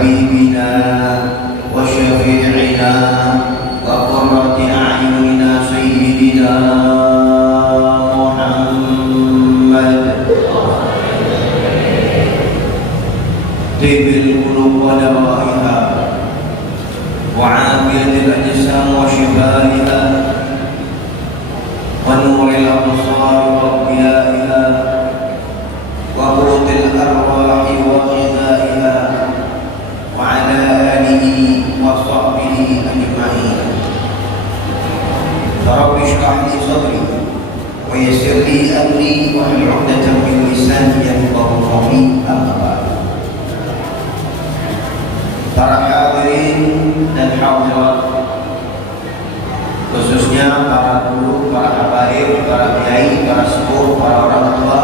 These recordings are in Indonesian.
حبيبنا وشفيعنا وقرة أعيننا سيدنا محمد طيب القلوب ودوائها وعافية الأجسام وشفائها ونور الأبصار وضيائها وقوت الأرواح وغذائها وعلى آله وصحبه أجمعين. فرب اشرح لي صدري ويسر لي أمري واحلل عقدة من لساني يفقهوا قولي. أما بعد. Para hadirin dan hadirat, khususnya para guru, para habaib, para kiai, para sepuh, para orang tua,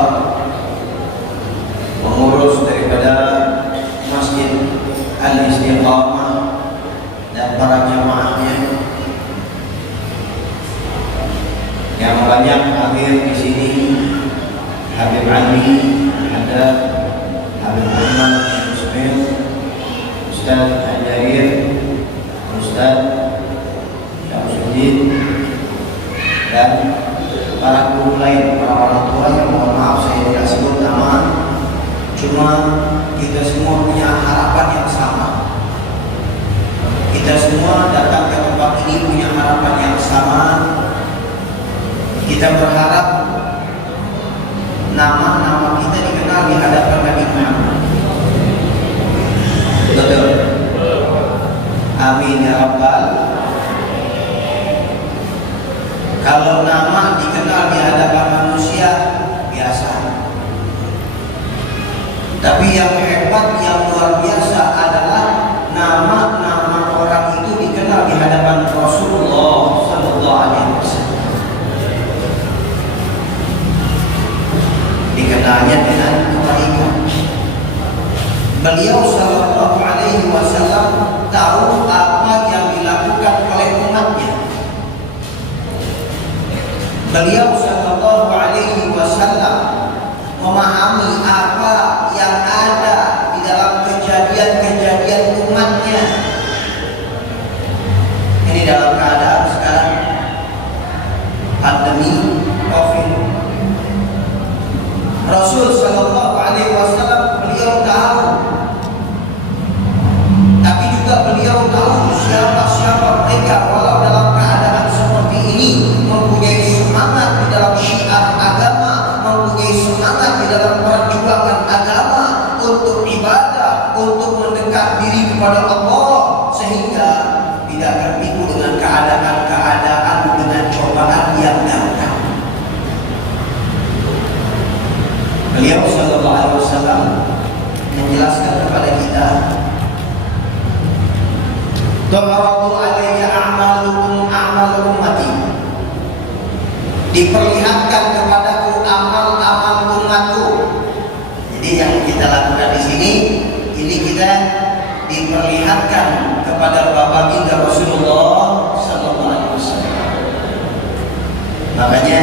pengurus daripada Masjid Al-Istiqamah dan para jamaahnya yang banyak hadir di sini, Habib Ali, ada Habib Muhammad Ismail, Ustaz Al-Jarir, Ustaz Syamsuddin, dan para guru lain, para orang tua yang mohon maaf saya tidak sebut nama. Cuma kita semua punya harapan yang sama. Kita semua datang ke tempat ini punya harapan yang sama. Kita berharap nama-nama kita dikenal di hadapan Nabi Muhammad. Betul. Amin ya rabbal. Kalau nama dikenal di hadapan manusia biasa. Tapi yang hebat, yang luar biasa adalah nama-nama orang itu dikenal di hadapan Rasulullah Sallallahu Alaihi Wasallam. Dikenalnya dengan kebaikan. Beliau Sallallahu Alaihi Wasallam tahu apa yang dilakukan oleh umatnya. Beliau Sallallahu Alaihi Wasallam memahami apa yang ada di dalam kejadian-kejadian umatnya. Ini dalam keadaan sekarang pandemi COVID. Rasul Sallallahu Alaihi Wasallam beliau tahu, tapi juga beliau tahu siapa-siapa mereka walau dalam keadaan seperti ini mempunyai semangat di dalam syiar agama, mempunyai semangat di dalam perjuangan agama untuk ibadah, untuk mendekat diri kepada Allah, sehingga tidak tertipu dengan keadaan-keadaan dengan cobaan yang datang. Beliau Sallallahu Alaihi Wasallam menjelaskan kepada kita, "Tu'radu alayya a'malukum a'mal ummati." Diperlihatkan kepadaku amal-amal umatku. Jadi yang kita lakukan di sini, ini kita diperlihatkan kepada baginda Rasulullah Sallallahu Alaihi Wasallam. Makanya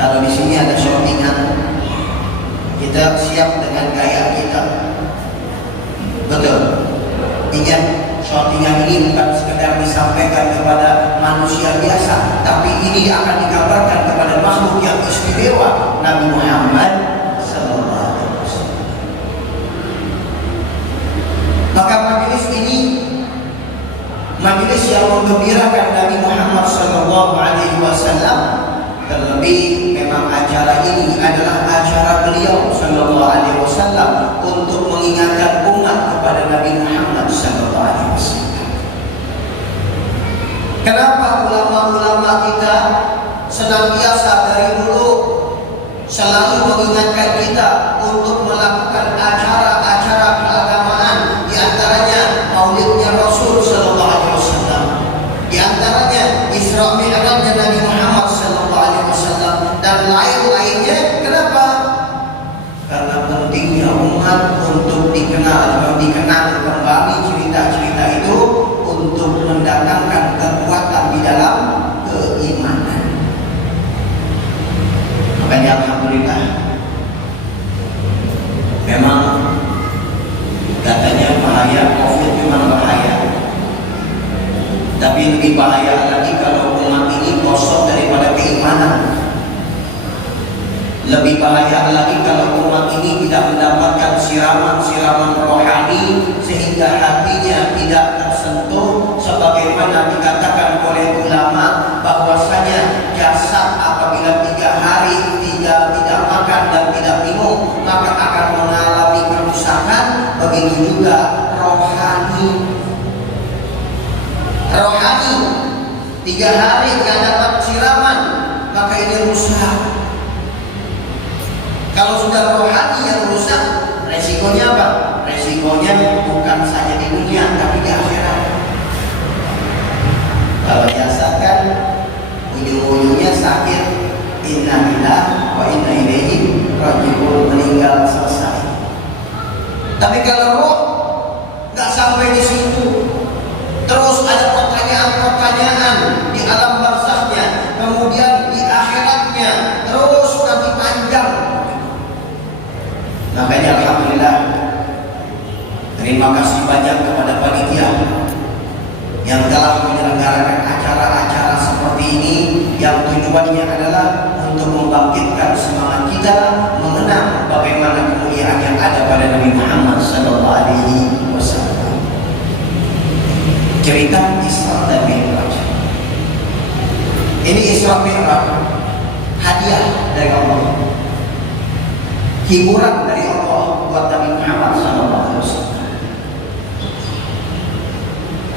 kalau di sini ada shortingan, kita siap dengan gaya kita. Betul. Ingat, shortingan ini bukan sekedar disampaikan kepada manusia biasa, tapi ini akan digambarkan kepada makhluk yang istimewa, Nabi Muhammad Sallallahu Alaihi Wasallam. Maka majelis ini majelis yang menggembirakan Nabi Muhammad Sallallahu Alaihi Wasallam. Terlebih memang acara ini adalah acara beliau Sallallahu Alaihi Wasallam untuk mengingatkan umat kepada Nabi Muhammad Sallallahu Alaihi Wasallam. Kenapa ulama-ulama kita senantiasa dari dulu selalu mengingatkan kita untuk melakukan acara-acara keagamaan, di antaranya Maulidnya Rasul Sallallahu Alaihi Wasallam, di antaranya Isra Mi'rajnya Nabi Muhammad Sallallahu Alaihi Wasallam, dan lain-lainnya. Kenapa? Karena pentingnya umat untuk dikenal kembali cerita-cerita itu untuk mendatangkan kekuatan di dalam keimanan. Makanya alhamdulillah bahaya, COVID memang bahaya. Tapi lebih bahaya lagi kalau umat ini kosong daripada keimanan. Lebih bahaya lagi kalau umat ini tidak mendapatkan siraman-siraman rohani sehingga hatinya tidak tersentuh, sebagaimana dikatakan oleh ulama bahwasanya jasad apabila 3 hari tidak makan dan tidak minum maka akan mengalami kerusakan. Begitu juga rohani. 3 hari tidak dapat siraman maka ini rusak. Kalau sudah rohani yang rusak, resikonya apa? Resikonya bukan saja di dunia tapi di akhirat. Kalau jasad kan ujung-ujungnya sakit, inna lillahi wa inna ilaihi raji'un, meninggal selesai. Tapi kalau roh nggak sampai di situ, terus ada pertanyaan-pertanyaan di alam barzahnya, kemudian di akhiratnya, terus nanti panjang. Makanya alhamdulillah, terima kasih banyak kepada panitia yang telah menyelenggarakan acara-acara seperti ini yang tujuannya adalah untuk membangkitkan semangat kita mengenang bagaimana kemuliaan yang ada pada Nabi Muhammad SAW. Cerita Isra dan Mi'raj. Ini Isra Mi'raj, hadiah dari Allah, hiburan dari Allah buat Nabi Muhammad SAW.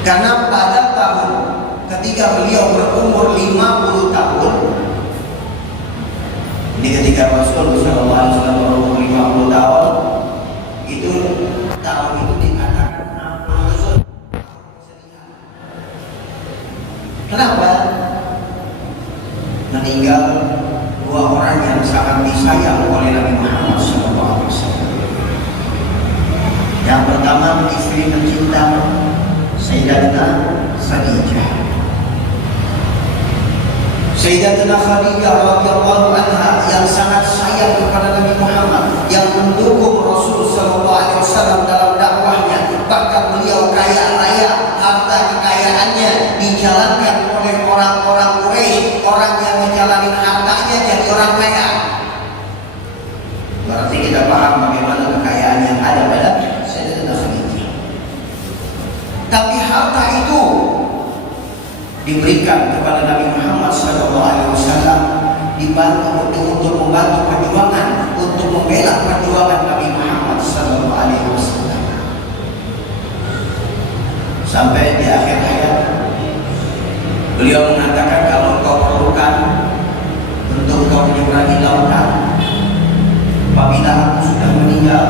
Karena pada tahun ketika beliau berumur 50 tahun, ini ketika Rasul SAW berumur 50 tahun, itu tahun itu dikatakan tahun kesedihan. Kenapa? Meninggal 2 orang yang sangat disayang oleh Nabi Muhammad SAW. Yang pertama istri tercinta Sayyidatina Khadijah. Sayyidatina Khadijah radhiyallahu anha yang sangat sayang kepada Nabi Muhammad, yang mendukung Rasul SAW dalam dakwahnya. Bahkan beliau kaya raya, harta kekayaannya dijalankan oleh orang-orang Quraisy, orang yang menjalani hartanya jadi orang kaya. Berarti kita paham bagaimana kekayaan yang ada pada Sayyidatina Khadijah. Tapi harta itu diberikan kepada Nabi Muhammad SAW, dibantu untuk membantu perjuangan, untuk membela perjuangan Nabi Muhammad SAW. Sampai di akhir hayat beliau mengatakan, kalau kau perlukan untuk kau menyeberangi lautan, apabila aku sudah meninggal,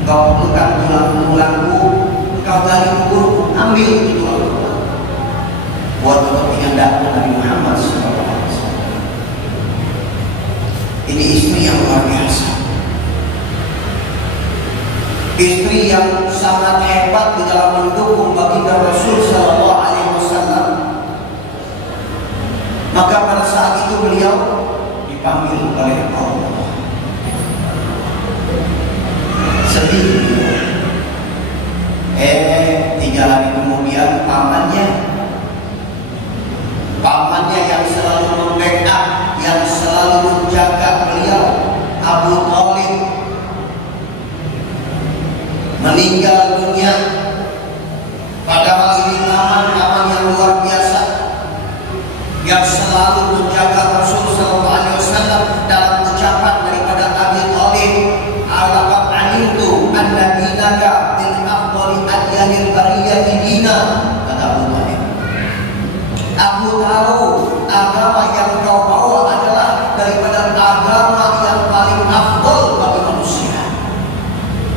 engkau perlukan tulang-tulangku, engkau gali kubur, ambil itu tulang-tulang buat kepentingan dakwah Nabi Muhammad SAW. Ini istri yang luar biasa, istri yang sangat hebat di dalam mendukung baginda Rasul SAW. Maka pada saat itu beliau dipanggil oleh Allah. Sedih. 3 hari kemudian pamannya yang selalu membackup, yang selalu menjaga beliau, Abu Thalib, meninggal dunia. Padahal ini paman yang luar biasa, yang selalu menjaga Rasul SAW. Dalam ucapan daripada Abi Thalib, "Alaqad alimtu anna dinaka min afdali adyanil bariyati dina." Kata Abu Thalib, aku tahu agama yang kau bawa adalah daripada agama yang paling afdal bagi manusia.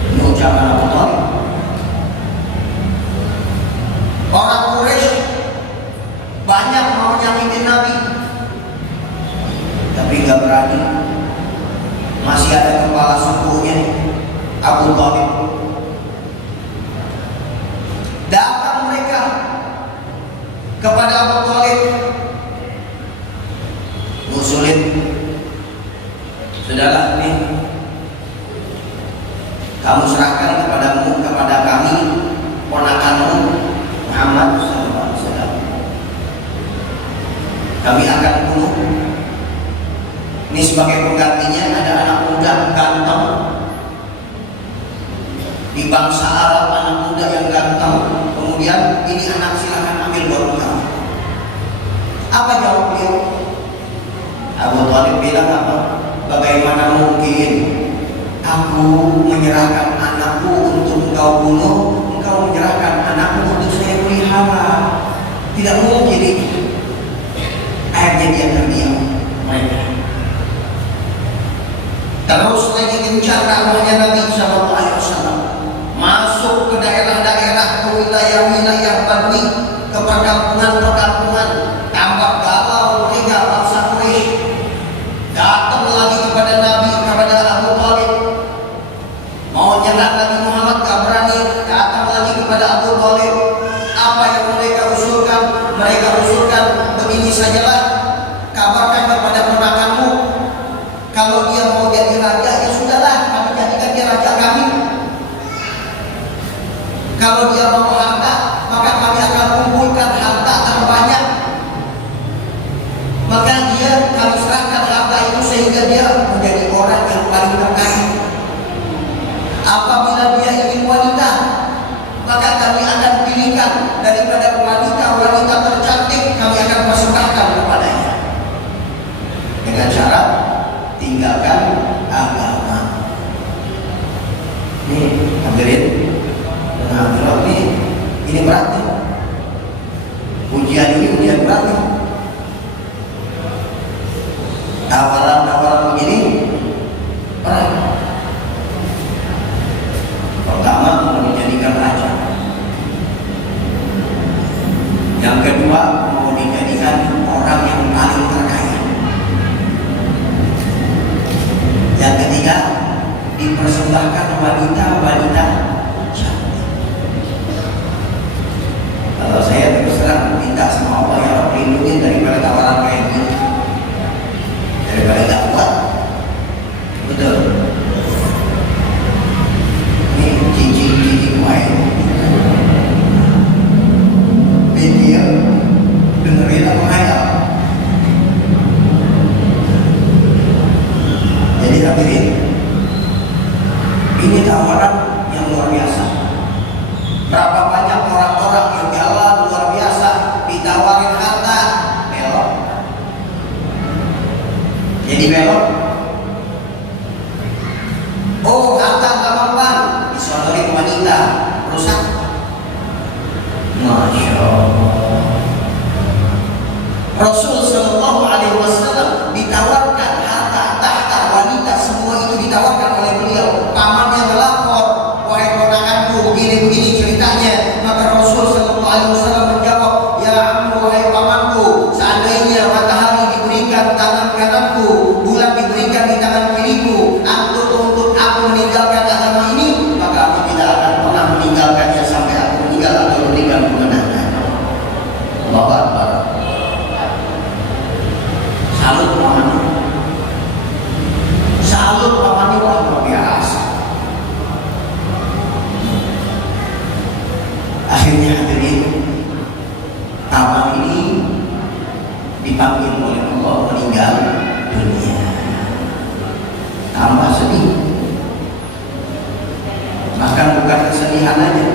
Ini ucapan Abu Thalib. Orang Quraisy banyak mau nyakitin Nabi, tapi nggak berani. Masih ada kepala sukunya, Abu Thalib. Datang mereka kepada Abu Thalib, ngusulin, sudahlah nih, kamu serahkan kepada kami ganteng, kemudian ini anak silakan ambil buat engkau. Apa jawab beliau? Abu Thalib bilang apa? Bagaimana mungkin aku menyerahkan anakku untuk engkau bunuh, engkau menyerahkan anakku untuk saya pelihara? Tidak mungkin itu. Akhirnya dia terdiam. Terus lagi gencar dakwahnya Nabi Shallallahu Alaihi Wasallam, masuk ke daerah-daerah, ke wilayah-wilayah Badui, ke perkampungan-perkampungan. Tampak galau mereka bangsa Quraisy. Datang lagi kepada Nabi, kepada Abu Thalib, mau nyerang Nabi Muhammad, gak berani. Datang lagi kepada Abu Thalib. Apa yang mereka usulkan? Mereka usulkan begini sajalah, kabarkan kepada ponakanmu, kalau dia mau jadi raja, ya sudahlah, kami jadikan dia raja kami. Kalau dia mau harta, maka kami akan kumpulkan harta terbanyak. Maka dia, kami serahkan harta itu sehingga dia menjadi orang yang paling terkaya. Apabila dia ingin wanita, maka kami akan pilihkan daripada wanita-wanita tercantik, kami akan persembahkan kepadanya. Dengan syarat tinggalkan agama. Nih, hadirin, hadirat nih, ini berat nih. Ujian ini ujian berat nih. Tawaran-tawaran begini berat. Pertama, mau dijadikan raja. Yang kedua, mau dijadikan orang yang paling terkaya. Yang ketiga, dipersembahkan wanita-wanita cantik. Kalau saya terus terang minta sama Allah, ya Allah, lindungi daripada tawaran kayak gini, daripada gak kuat. Betul. Ini cincin kuat. Dia dengerin apa hayal. Jadi hadirin, ini tawaran yang luar biasa. Berapa banyak orang-orang yang jalan luar biasa ditawarin harta, belok. Jadi belok. Oh, harta gampang, disodori wanita, rusak. Masya Allah. Rasul Shallallahu Alaihi Wasallam ditawarkan harta, tahta, wanita, semua itu ditawarkan oleh beliau. Pamannya melapor, wahai ponakanku, begini-begini ceritanya. Maka Rasul Shallallahu Alaihi Wasallam menjawab, ya ammu, wahai pamanku, seandainya matahari diberikan tangan kananku, bulan diberikan di tangan kiriku, untuk aku meninggalkan agama ini, maka aku tidak akan pernah meninggalkannya sampai aku meninggal atau memberikan kemenangan. Allahu Akbar. Salut pamannya. Salut pamannya, wah luar biasa. Akhirnya hadirin, paman ini dipanggil oleh Allah meninggal dunia. Tambah sedih. Bahkan bukan kesedihan aja.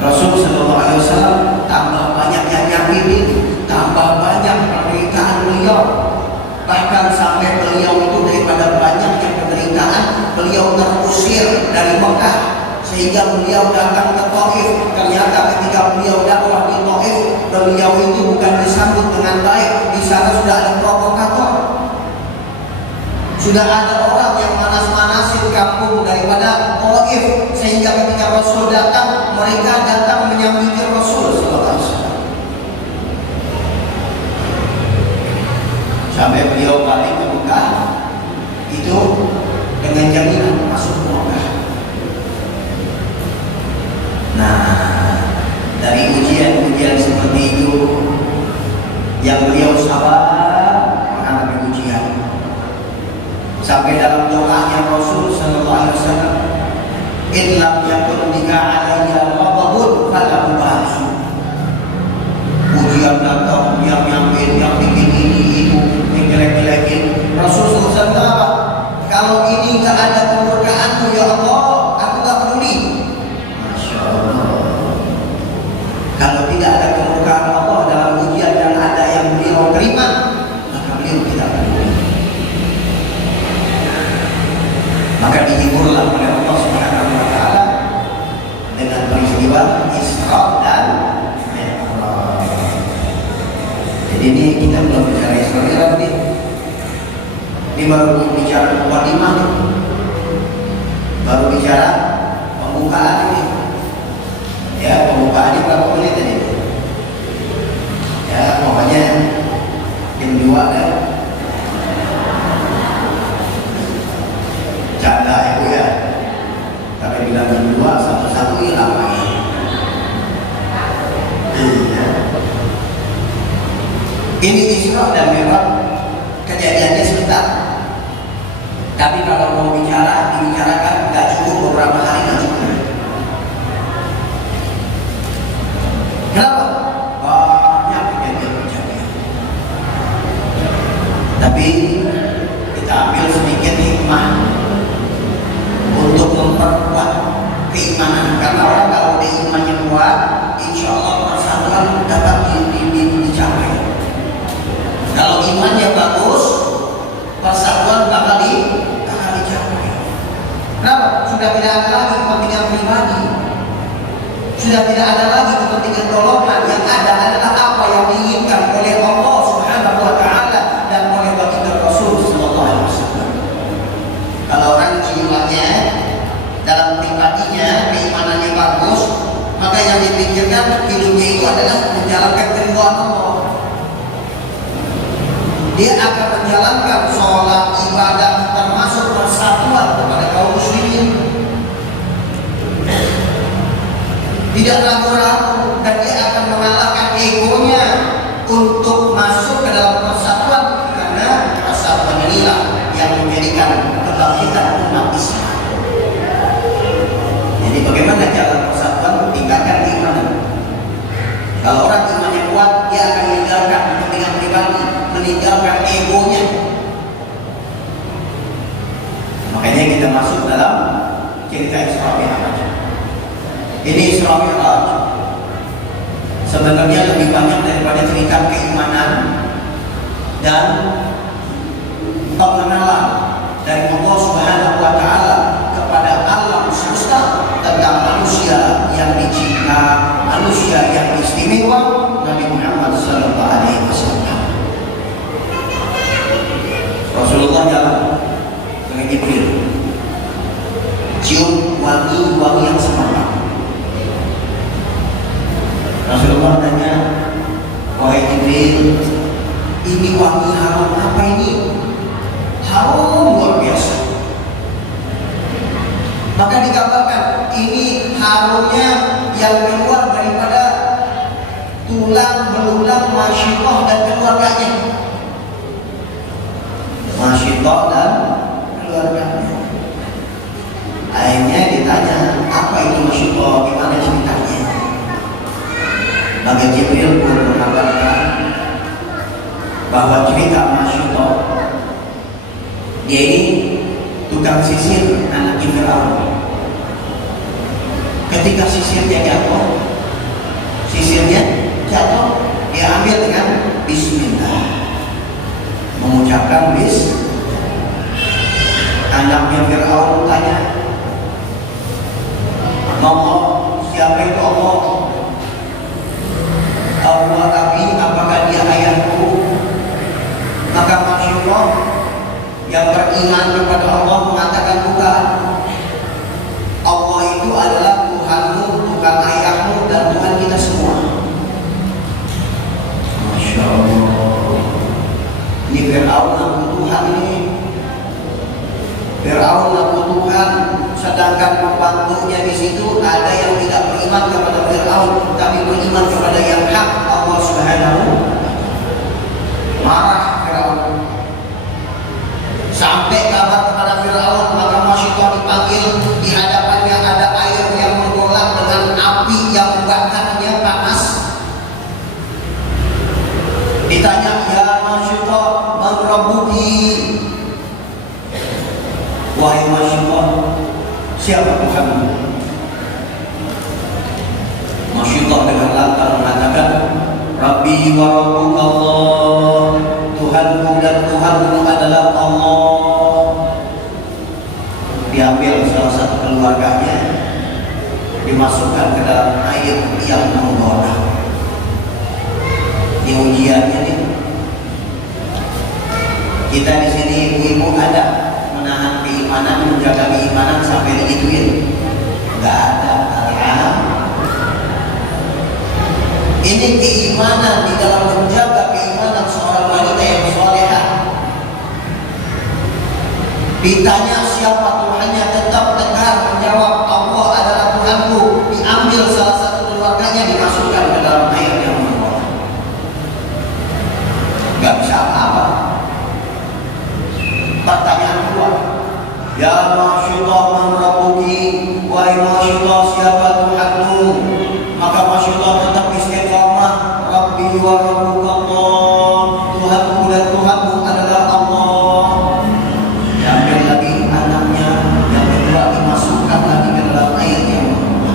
Rasul Shallallahu Alaihi Wasallam tambah banyak yang nyakitin, tambah banyak penderitaan beliau. Bahkan sampai beliau itu daripada banyaknya penderitaan, beliau terusir dari Mekah sehingga beliau datang ke Taif. Ternyata ketika beliau dakwah di Taif, beliau itu bukan disambut dengan baik. Di sana sudah ada provokator, sudah ada orang yang manas-manasin kampung daripada Taif, sehingga ketika Rasul datang, mereka datang menyambut Rasul Sallallahu Alaihi Wasallam. Sampai beliau balik ke Mekah itu dengan jaminan masuk ke Mekah. Nah, dari ujian-ujian seperti itu yang beliau sabar menghadapi ujian. Sampai dalam doanya Rasul Sallallahu Alaihi Wasallam, "Illam yakun bika alayya ghadabun fala ubahsu." Ujian datang, yang bikin ini itu, yang jelek-jelekin. Rasul SAW apa? Kalau ini gak ada kemurkaanmu ya Allah, aku gak peduli. Masya Allah. giliran nih. Ini baru bicara mukadimah nih. Baru bicara pembukaan ini. Ya, pembukaannya berapa menit tadi? Ya, pokoknya jam 2 kan. Canda ibu ya. Tapi bilang jam 2 satu-satu hilang lagi. Ini Isra dan Mi'raj kejadiannya sebentar. Tapi kalau mau dibicarakan nggak cukup beberapa hari, nggak cukup. Kenapa? Banyak kejadian. Tapi kita ambil sedikit hikmah untuk memperkuat keimanan. Karena orang kalau ada imannya kuat, insya Allah persatuan dapat dicapai. Kalau imannya bagus, persatuan bakal dicapai. Kenapa? Sudah tidak ada lagi kepentingan pribadi, sudah tidak ada lagi kepentingan golongan. Yang ada adalah apa yang diinginkan oleh Allah Subhanahu wa Ta'ala dan oleh baginda Rasul Sallallahu Alaihi Wasallam. Kalau orang jiwanya dalam pribadinya keimanannya bagus, maka yang dipikirkan hidupnya itu adalah menjalankan keridhaan Allah. Dia akan menjalankan sholat, ibadah, termasuk persatuan kepada kaum muslimin. Tidak ragu-ragu, dan dia akan mengalahkan egonya untuk masuk ke dalam persatuan, karena persatuan inilah yang menjadikan kebangkitan umat Islam. Jadi bagaimana jalan persatuan? Tingkatkan keimanan. Kalau orang imannya kuat, dia akan meninggalkan kepentingan pribadi, meninggalkan egonya. Makanya kita masuk dalam cerita Isra Mi'raj. Ini Isra Mi'raj sebenarnya lebih banyak daripada cerita keimanan dan pengenalan dari Allah Subhanahu wa Ta'ala kepada alam semesta tentang manusia yang dicipta, manusia yang istimewa, Nabi Muhammad Sallallahu Alaihi Wasallam. Rasulullah jalan dengan Jibril, cium wangi yang semerbak. Rasulullah tanya, wahai Jibril, ini wangi harum apa ini? Harum luar biasa. Maka dikabarkan ini harumnya yang keluar daripada tulang belulang Masyidah dan keluarganya. Masyidah dan keluarganya. Akhirnya ditanya, apa itu Masyidah? Gimana ceritanya? Maka Jibril pun mengabarkan bahwa cerita Masyidah, dia ini tukang sisir anak Fir'aun. Ketika sisirnya jatuh, dia ambil dengan Bismillah, mengucapkan Anaknya Fir'aun tanya, Allah, siapa itu Allah? Allah Abi, apakah dia ayahku? Maka Masyidah yang beriman kepada Allah mengatakan bukan. Allah itu adalah Tuhanmu, Tuhan ayahmu, dan Tuhan kita semua. Masya Allah. Ini Fir'aun ngaku Tuhan ini. Fir'aun ngaku Tuhan, sedangkan pembantunya di situ ada yang tidak beriman kepada Fir'aun, tapi beriman kepada yang hak, Allah Subhanahu. Marah Fir'aun. Sampai kabar kepada Fir'aun, maka Masyidah dipanggil. Di hadapannya ada air yang menggolak dengan api yang bakarnya panas. Ditanya, ya Masyidah, man rabbuki? Wahai Masyidah, siapa Tuhanmu? Masyidah dengan lantang mengatakan, Rabbi wa rabbuka Allah, Tuhanku dan Tuhanmu adalah Allah. Diambil salah satu keluarganya, dimasukkan ke dalam air yang menggolak. Di ujiannya nih, Kita di sini ibu-ibu ada menahan keimanan, menjaga keimanan sampai digituin? Enggak ada. Ini keimanan di dalam menjaga keimanan seorang wanita yang salehah. Ditanya siapa Tuhannya, tetap tegar menjawab Allah adalah Tuhanku. Diambil salah satu keluarganya, dimasukkan ke dalam air yang mengalir. Gak bisa apa-apa. Pertanyaan kedua, ya Masyaallah man rabbuki, wahai Masyaallah siapa Tuhanmu? Maka Masyaallah tetap istiqamah, Rabbi wa Rabbukallah, Tuhanku dan Tuhanmu adalah Allah. Diambil lagi anaknya, yang kedua dimasukkan lagi ke dalam air yang mengalir.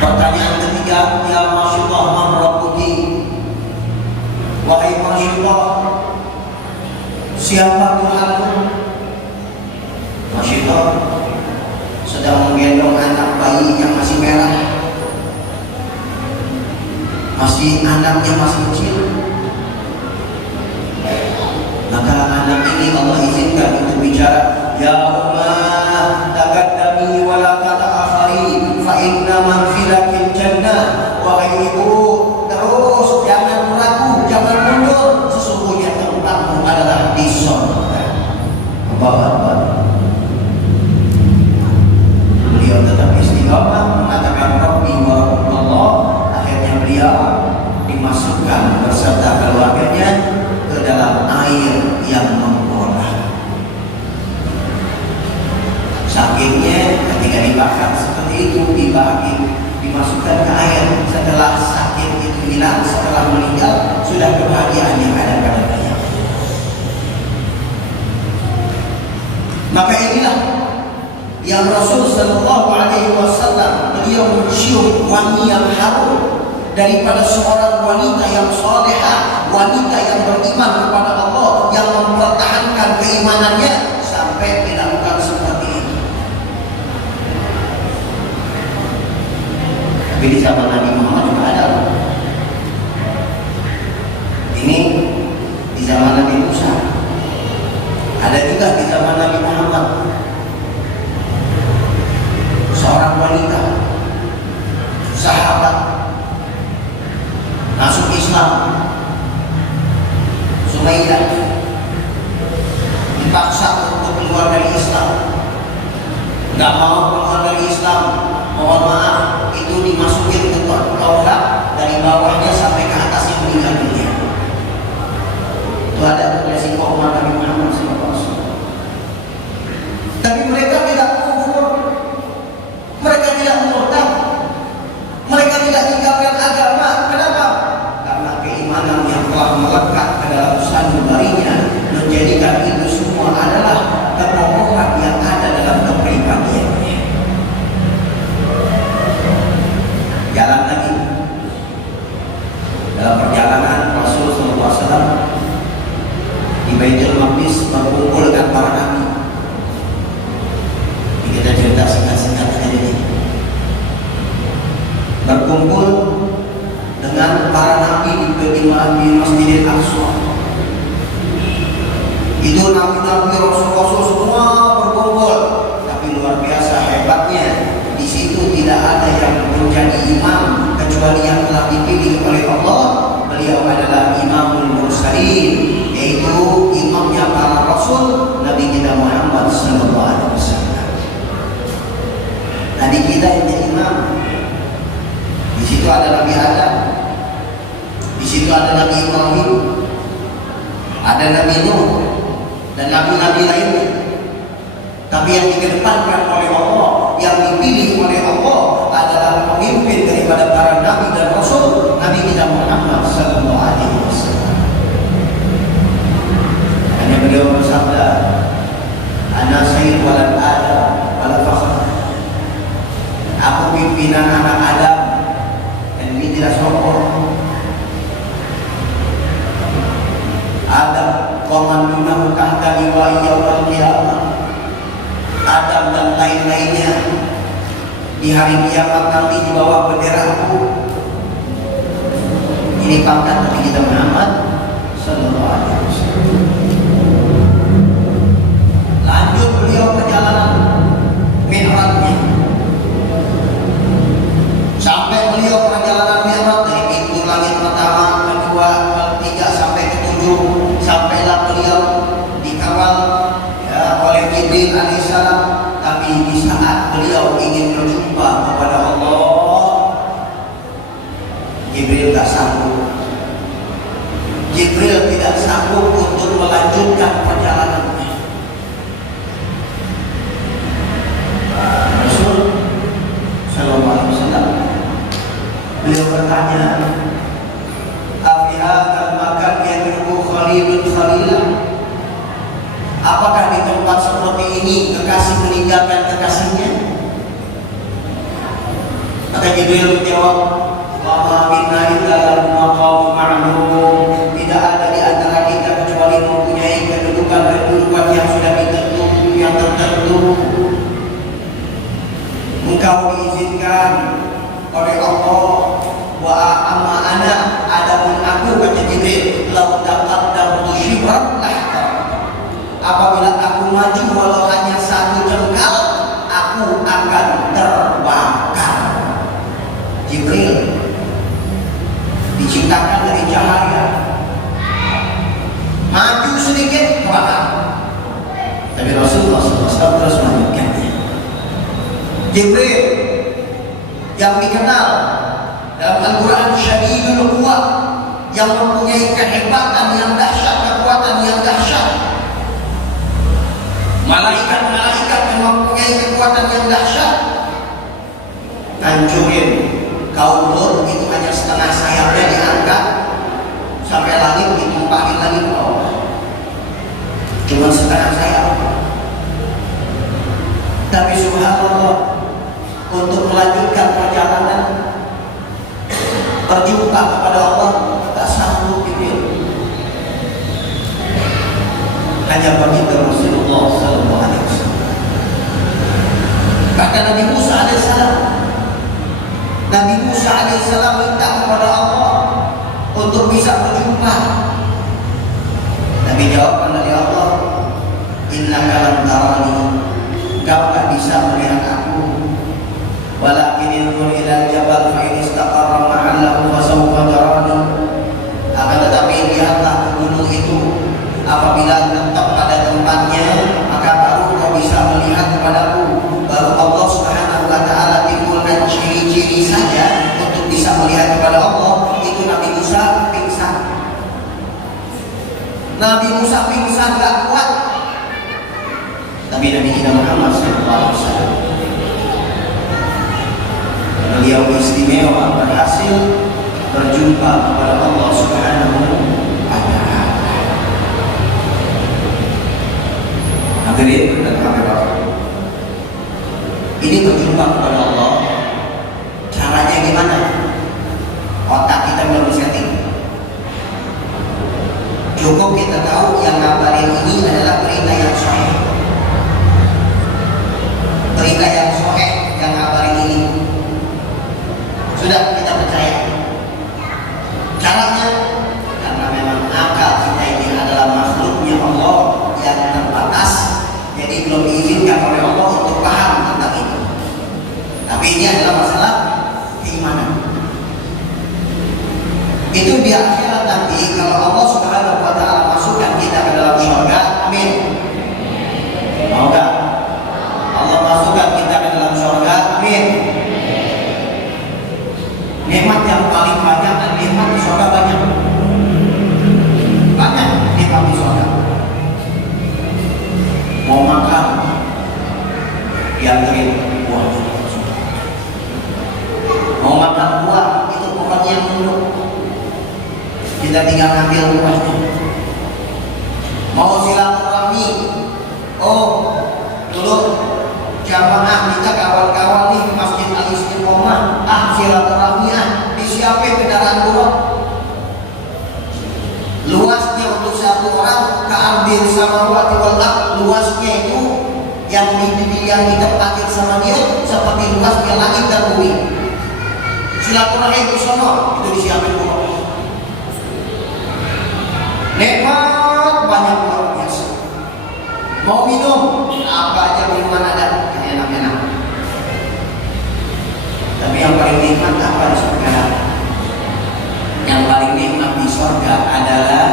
Pertanyaan ketiga, ya Masyaallah man rabbuki, wahai Masyaallah siapa Tuhanmu? Masyaallah sedang menggendong anak bayi yang masih merah, anaknya masih kecil. Maka anak ini Allah izinkan untuk bicara, ya ummah taqaddami wa la tata'akhari fa inna manzilakil jannah. Wahai ibu, terus jangan ragu, jangan mundur, sesungguhnya tempatmu adalah di surga. Beliau tetap istiqamah mengatakan Rabbi wa Rabbukallah. Akhirnya beliau dimasukkan beserta keluarganya ke dalam air yang membola. Sakitnya ketika dibakar seperti itu, dimasukkan ke air. Setelah sakit itu hilang, setelah meninggal, sudah kebahagiaan yang ada pada beliau. Maka inilah yang Rasul Sallallahu Alaihi Wasallam beliau mencium wangi yang harum daripada seorang wanita yang salehah, wanita yang beriman kepada Allah, yang mempertahankan keimanannya sampai dilakukan seperti itu. Tapi di zaman Nabi Muhammad juga ada. Ini di zaman Nabi Musa, ada juga di zaman Nabi Muhammad. Seorang wanita sahabat masuk Islam, Sumaidah, dipaksa untuk keluar dari Islam. Gak mau keluar dari Islam, mohon maaf, itu dimasukin ke Taurat dari bawahnya sampai ke atasnya meninggal dunia. Itu ada resiko umat Nabi Muhammad SAW. Tapi mereka tidak kufur, mereka tidak murtad, mereka tidak tinggalkan agama. Kenapa? Karena keimanan yang telah melekat ke dalam sanubarinya menjadikan itu semua adalah kekokohan yang ada dalam kepribadiannya. Jalan lagi dalam perjalanan Rasul SAW di Baitul Maqdis berkumpul dengan para nabi. Kita cerita singkat-singkat aja ini. Berkumpul dengan para nabi di Masjidil Aqsa. Itu nabi-nabi, rasul-rasul semua berkumpul. Tapi luar biasa hebatnya, di situ tidak ada yang menjadi imam kecuali yang telah dipilih oleh Allah. Beliau adalah Imamul Mursalin, yaitu imamnya para rasul, Nabi kita Muhammad sallallahu alaihi wasallam. Nabi kita yang jadi imam. Di situ ada Nabi Adam, di situ ada Nabi Ibrahim, ada Nabi Nuh, dan nabi-nabi lainnya. Tapi yang dikedepankan oleh Allah, yang dipilih oleh Allah adalah pemimpin daripada para nabi dan rasul, Nabi kita Muhammad sallallahu alaihi wasallam. Hanya beliau bersabda, "Ana sayyid walad Adam wala fakhr." Aku pimpinan anak Adam dan ini tidak sombong. Adam qamandunahu tahta liwa'i yaumil qiyamah. Adam dan lain-lainnya di hari kiamat nanti di bawah bendera aku. Ini pangkat Nabi kita Muhammad sallallahu alaihi wasallam. Lanjut beliau perjalanan Mi'rajnya. Sampai beliau perjalanan Mi'raj dari pintu langit pertama, kedua, ketiga sampai ketujuh, sampailah beliau dikawal ya, oleh Jibril alaihissalam. Tapi di saat beliau ingin berjumpa kepada Allah, Jibril tak sanggup. Jibril tidak sanggup untuk melanjutkan perjalanannya. Rasul sallallahu alaihi wasallam beliau bertanya, "Afi hadzal makan yad'u khalilun khalilah?" Apakah di tempat seperti ini kekasih meninggalkan kekasihnya? Maka Jibril menjawab, "Wa ma minna illa lahu maqamun ma'lum." Tidak ada di antara kita kecuali mempunyai kedudukan yang sudah ditentu, yang tertentu. Engkau diizinkan oleh Allah. Wa amma ana, adapun aku, kata Jibril, law taqaddamtu shibran lahtar. Apabila aku maju walau hanya satu jengkal, aku akan terbakar. Jibril diciptakan dari cahaya, maju sedikit terbakar. Tapi Rasulullah SAW terus melanjutkannya. Jibril yang dikenal dalam Al-Quran syadidul quwa, yang mempunyai kehebatan yang dahsyat, kekuatan yang dahsyat. Malaikat-malaikat yang mempunyai kekuatan yang dahsyat, hancurin kaum Lut itu hanya setengah sayapnya diangkat sampai langit, ditumpahin lagi ke bawah. Cuma setengah sayap. Tapi subhanallah, untuk melanjutkan perjalanan berjumpa kepada Allah tak sanggup Jibril. Hanya baginda Rasulullah sallallahu alaihi wasallam. Bahkan Nabi Musa alaihissalam, minta kepada Allah untuk bisa berjumpa. Nabi jawab dari Allah, "Innaka lam tarani." Engkau tak bisa melihat aku. Walakin inzur ila jabal fa in istaqarra ma'allahu fa sawfa tarani. Akan tetapi lihatlah ke gunung itu, apabila tetap pada tempatnya, maka baru kau bisa melihat kepadaku. Baru Allah Subhanahu wa taala timbulkan ciri-ciri saja untuk bisa melihat kepada Allah. Itu Nabi Musa pingsan. Nabi Musa pingsan gak kuat. Tapi Nabi kita Muhammad SAW, beliau istimewa, berhasil berjumpa kepada Allah Subhanahu wa taala. Hadirin dan hadirat, ini berjumpa kepada Allah, caranya gimana? Otak kita belum setting. Cukup kita tahu yang ngabarin ini adalah berita yang sahih. Berita yang sahih yang ngabarin ini sudah kita percaya. Caranya, karena memang akal kita ini adalah makhluknya Allah yang terbatas, jadi belum diizinkan oleh Allah untuk paham tentang itu. Tapi ini adalah masalah keimanan. Itu di akhirat nanti, kalau Allah Subhanahu wa taala masukkan kita ke dalam surga, amin. Mau gak? Allah masukkan kita ke dalam surga, amin. Nikmat yang paling banyak dan nikmat di surga banyak. Banyak nikmat di surga. Mau makan, dianterin buahnya. Mau makan buah, itu pokoknya yang menurut. Kita tinggal ambil buahnya. Mau silaturahmi, oh dulu jamaah kita kawan-kawan nih Masjid Al-Istiqomah, silaturahmi disiapin kendaraan buruk. Luasnya untuk satu orang ka'ardin samawati wal ardh, luasnya itu yang ditempatin sama dia seperti luasnya langit dan bumi. Silaturahmi ke sono itu disiapin buruk. Nikmat banyak luar biasa. Mau minum apa aja minuman ada, enak-enak. Tapi yang paling nikmat apa di surga? Yang paling nikmat di surga adalah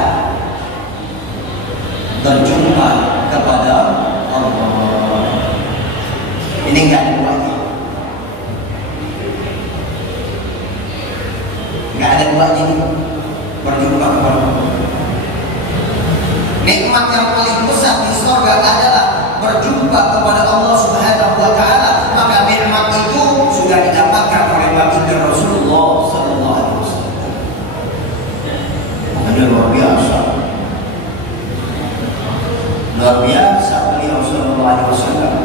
berjumpa kepada Allah. Ini enggak ada duanya. Enggak ada duanya berjumpa kepada Allah. Nikmat yang paling besar di surga adalah berjumpa kepada Allah Subhanahu wa taala. Maka nikmat itu sudah didapatkan oleh baginda Rasulullah sallallahu alaihi wasallam. Makanya luar biasa. Luar biasa beliau sallallahu alaihi wasallam.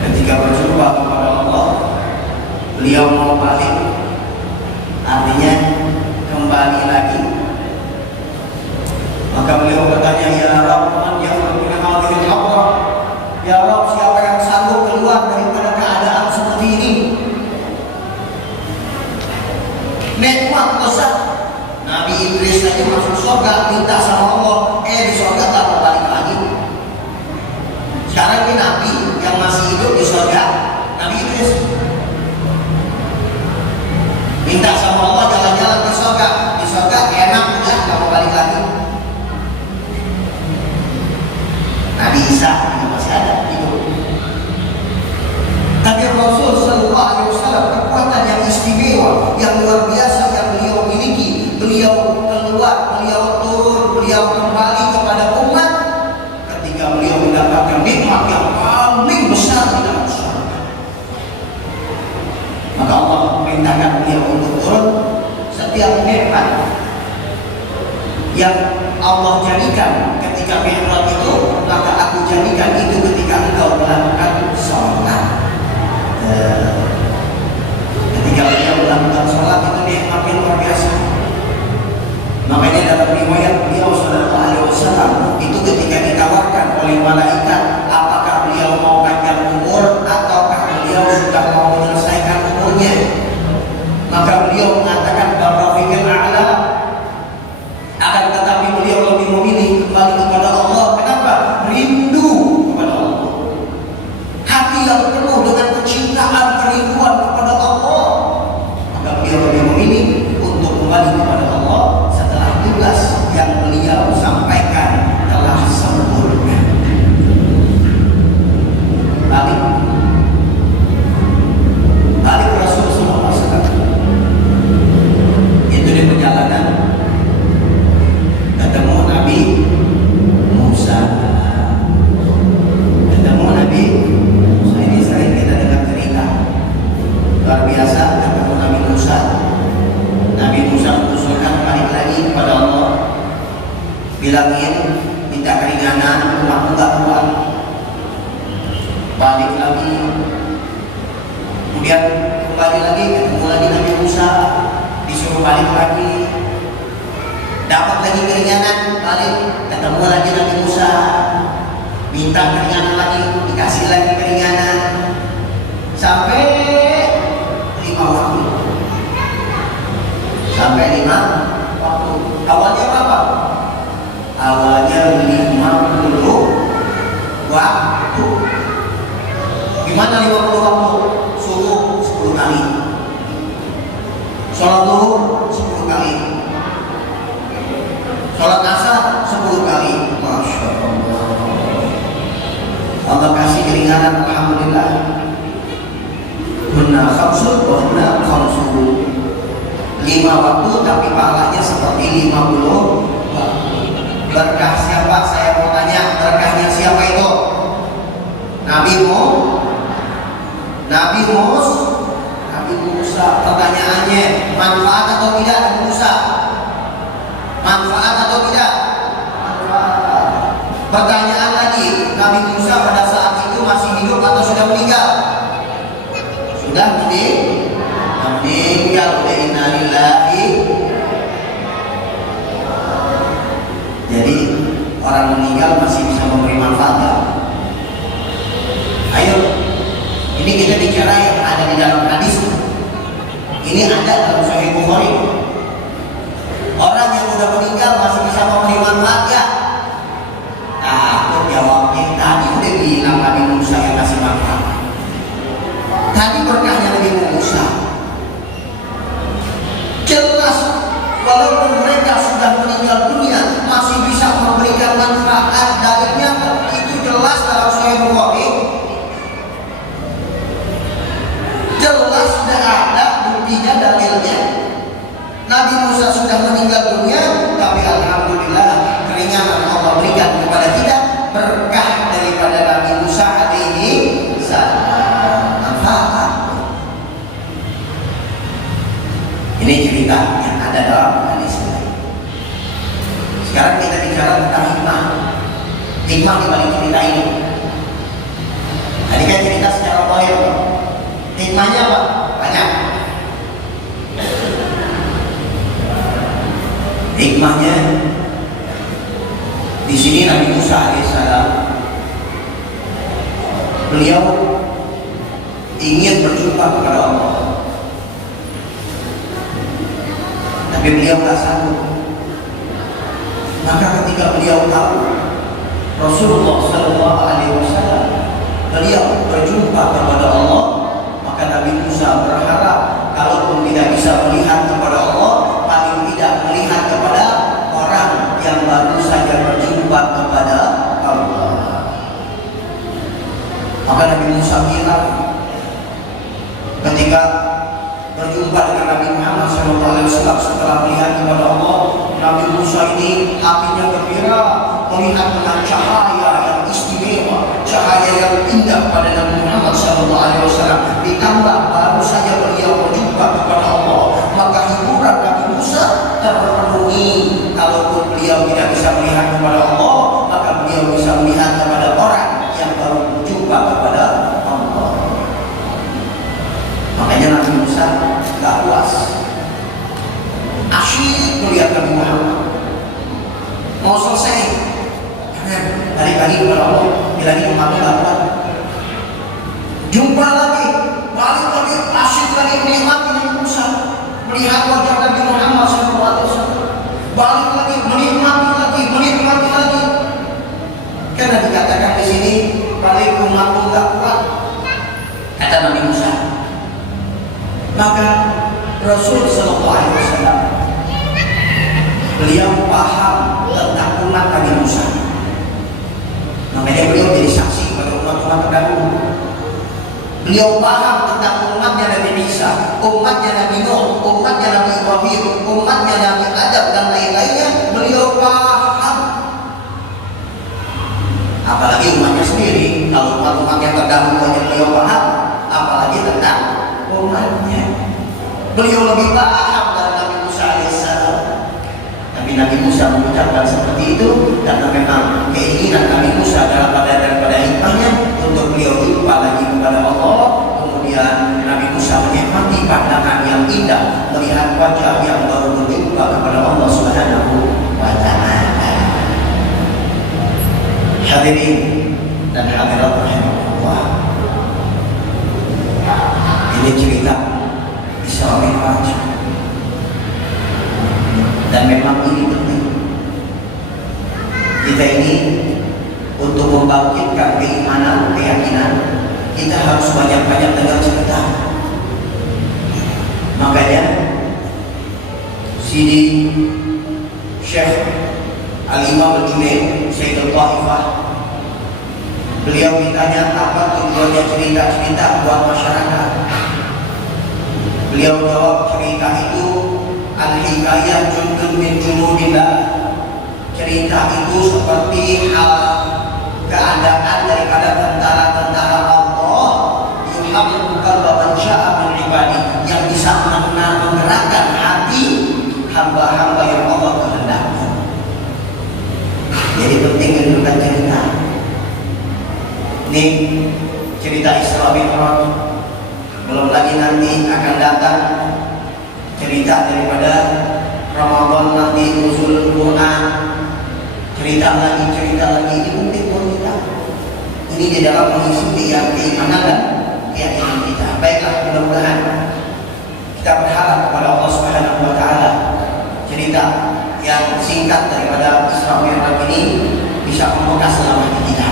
Ketika berjumpa kepada Allah, beliau mau balik, artinya kembali lagi. Maka beliau bertanya, ya Rabb, man yakhruju min hadhihi al-hafrah? Ya Rabb, siapa yang sanggup keluar daripada keadaan seperti ini? Nikmat besar. Nabi Idris lagi masuk surga, minta sama Allah, di surga tak mau balik lagi. Sekarang ini Nabi yang masih hidup di surga, Nabi Idris minta sama Allah jalan-jalan di surga. Di surga enak udah, tak mau balik lagi. Nabi Isa juga masih ada hidup. Tapi Rasul sallallahu alaihi wasallam kekuatan yang istimewa, yang luar biasa yang beliau miliki. Beliau keluar, beliau turun, beliau kembali kepada umat ketika beliau mendapatkan nikmat yang paling besar di dalam surga. Maka Allah perintahkan beliau untuk turun. Setiap nikmat yang Allah jadikan ketika mi'raj itu, maka aku jadikan itu ketika engkau melakukan sholat. Ketika beliau melakukan sholat itu nikmat yang luar biasa. Makanya dalam riwayat beliau sallallahu alaihi wasallam itu ketika ditawarkan oleh malaikat, apakah beliau mau panjang umur ataukah beliau sudah mau menyelesaikan umurnya, maka beliau mengatakan barafikil a'la. Akan tetapi beliau lebih memilih kembali kepada Allah. Kenapa? Rindu kepada Allah. Hati yang penuh dengan kecintaan, kerinduan kepada Allah. Maka beliau lebih memilih untuk kembali kepada Allah setelah tugas yang beliau sampaikan telah sempurna. Balik Rasulullah SAW. Itu di perjalanan ketemu Nabi Musa. Ini sering kita dengar cerita luar biasa. Ketemu Nabi Musa. Nabi Musa mengusulkan balik lagi kepada Allah, bilangin minta keringanan, aku nggak kuat. Balik lagi, kemudian kembali lagi, ketemu lagi Nabi Musa, disuruh balik lagi. Dapat lagi keringanan, balik, ketemu lagi Nabi Musa, minta keringanan lagi, dikasih lagi keringanan, sampai 5 waktu. Sampai 5 waktu. Awalnya berapa? Awalnya 50 waktu. Gimana 50 waktu? Subuh 10 kali, sholat zuhur 10 kali, sholat asar 10 kali. Masya Allah. Allah kasih keringanan, alhamdulillah. Guna khamsul wa guna khamsul. 5 waktu tapi pahalanya seperti 50 waktu. Berkah siapa? Saya mau tanya, berkahnya siapa itu? Nabi Musa. Pertanyaannya, manfaat atau tidak Nabi Musa? Manfaat atau tidak? Manfaat. Pertanyaan lagi, Nabi Musa pada saat itu masih hidup atau sudah meninggal? Sudah meninggal. Innalillahi. Jadi orang meninggal masih bisa memberi manfaat ya? Ayo, ini kita bicara yang ada di dalam hadis. Ini ada dalam Sahih Bukhari. Orang yang sudah meninggal masih bisa buktinya, dalilnya. Nabi Musa sudah meninggal dunia, tapi alhamdulillah keringanan Allah berikan kepada kita berkah daripada Nabi Musa alaihi salam. Manfaat. Ini cerita yang ada dalam hadis ini. Sekarang kita bicara tentang hikmah. Hikmah di balik cerita ini. Tadi kan cerita secara zahir. Hikmahnya apa? Banyak. Hikmahnya di sini Nabi Musa alaihissalam beliau ingin berjumpa kepada Allah, tapi beliau tak sanggup. Maka ketika beliau tahu Rasulullah Sallallahu Alaihi Wasallam beliau berjumpa kepada Allah, maka Nabi Musa berharap kalaupun tidak bisa melihat kepada Allah, paling tidak melihat kepada orang yang baru saja berjumpa kepada Allah. Maka Nabi Musa bilang ketika berjumpa dengan Nabi Muhammad SAW setelah melihat kepada Allah, Nabi Musa ini hatinya gembira melihat dengan cahaya yang istimewa, cahaya yang indah pada Nabi Muhammad SAW. Ditambah baru saja beliau berjumpa kepada Allah, maka hiburan Nabi Musa terpenuhi. Kalaupun beliau tidak bisa melihat kepada Allah, maka beliau bisa melihat kepada orang yang baru berjumpa kepada Allah. Makanya Nabi Musa gak puas, asyik melihat Nabi Muhammad, mau selesai karena balik-balik kepada Allah. Bila ini Muhammad gak kuat, jumpa lagi, balik lagi, asyik lagi menikmati Nabi Musa, melihat wajah Nabi Muhammad SAW, balik lagi, menikmati lagi. Karena dikatakan di sini balik umatku gak kuat, kata Nabi Musa. Maka Rasul Sallallahu Alaihi Wasallam beliau paham tentang umat Nabi Musa. Makanya beliau jadi saksi pada umat-umat terdahulu. Beliau paham tentang umatnya Nabi Isa, umatnya Nabi Nuh, umatnya Nabi Ibrahim, umatnya Nabi Adam dan lain-lainnya. Beliau paham. Apalagi umatnya sendiri. Kalau umat-umat yang terdahulu hanya beliau paham, apalagi tentang umatnya. Beliau lebih paham dari Nabi Musa alaihissalam. Tapi Nabi Musa mengucapkan seperti itu karena memang keinginan Nabi Musa daripada hikmahnya untuk beliau jumpa lagi kepada Allah. Kemudian Nabi Musa menikmati pandangan yang indah melihat wajah yang baru berjumpa kepada Allah Subhanahu wa Ta'ala. Hadirin dan hadirat rahimahullah, ini cerita Isra Mi'raj, dan memang ini penting. Kita ini untuk membangkitkan keimanan, keyakinan, kita harus banyak-banyak dengar cerita. Makanya Sidi Syekh Al-Imam Al-Junaid Sayyid Al-Taifah, beliau ditanya apa tujuannya cerita-cerita buat masyarakat. Beliau jawab, cerita itu al-hikayah jundun min junudillah. Cerita itu seperti hal keadaan daripada tentara-tentara Allah, yuhammu qalba man syaa min ibadi, yang bisa menggerakkan hati hamba-hamba yang Allah kehendaki. Jadi penting mendengar cerita. Ini cerita Isra Mi'raj. Belum lagi nanti akan datang cerita daripada Ramadan, nanti nuzul Quran, cerita lagi. Ini penting buat kita. Ini di dalam mengisi keimanan dan keyakinan kita. Baiklah, mudah-mudahan kita berharap kepada Allah Subhanahu wa Ta'ala cerita yang singkat daripada Isra Mi'raj ini bisa membekas dalam hati kita,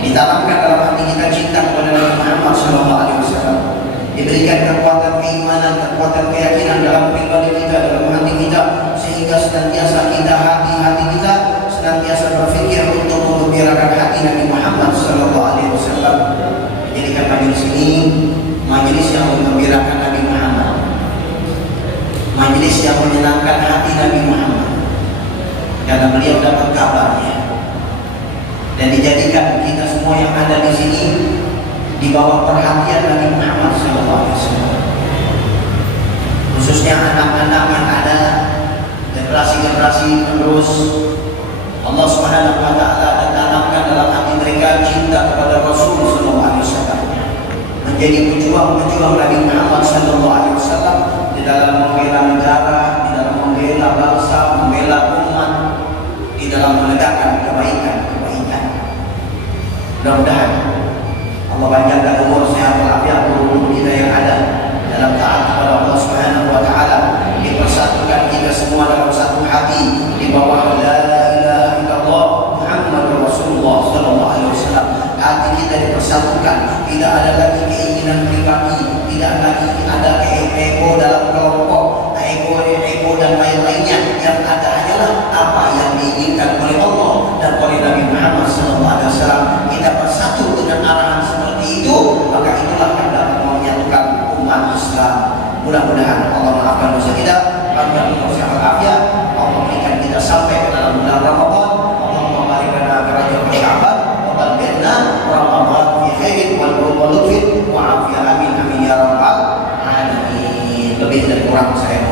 ditanamkan dalam hati kita cinta kepada Nabi Muhammad SAW, diberikan kekuatan keimanan, kekuatan keyakinan dalam pribadi kita, dalam hati kita, sehingga senantiasa hati kita senantiasa berpikir untuk menggembirakan hati Nabi Muhammad SAW. Menjadikan majelis ini majelis yang menggembirakan Nabi Muhammad majelis yang menyenangkan hati Nabi Muhammad karena beliau dapat kabarnya, dan dijadikan kita semua yang ada di sini di bawah perhatian Nabi Muhammad SAW, khususnya anak-anak yang ada, generasi-generasi penerus. Allah Subhanahu wa taala tanamkan dalam hati mereka cinta kepada Rasul SAW, menjadi pejuang-pejuang Nabi Muhammad SAW di dalam membela negara, di dalam membela bangsa, membela umat, di dalam menegakkan kebaikan. Mudah-mudahan Allah panjangkan umur, sehat walafiat guru kita yang ada dalam taat kepada Allah Subhanahu wa taala, dipersatukan kita semua dalam satu hati di bawah la ilaha illallah Muhammadur Rasulullah sallallahu alaihi wasallam. Hati kita dipersatukan, tidak ada lagi keinginan pribadi, tidak lagi ada ego dalam kelompok, ego dan lain-lainnya. Yang ada hanyalah apa yang diinginkan oleh Allah dan oleh Nabi Muhammad sallallahu alaihi wasallam. Kita bersatu dengan arahan seperti itu, maka itulah yang dapat menyatukan umat Islam. Mudah-mudahan Allah maafkan dosa kita, panjang umur sehat walafiat, Allah berikan kita sampai ke dalam bulan Ramadan. Allahumma barik lana fi Rajab wa Sya'ban wa ballighna Ramadan fi khairin wa lutfin wa afiyah, amin amin ya rabbal alamin. Lebih dan kurang saya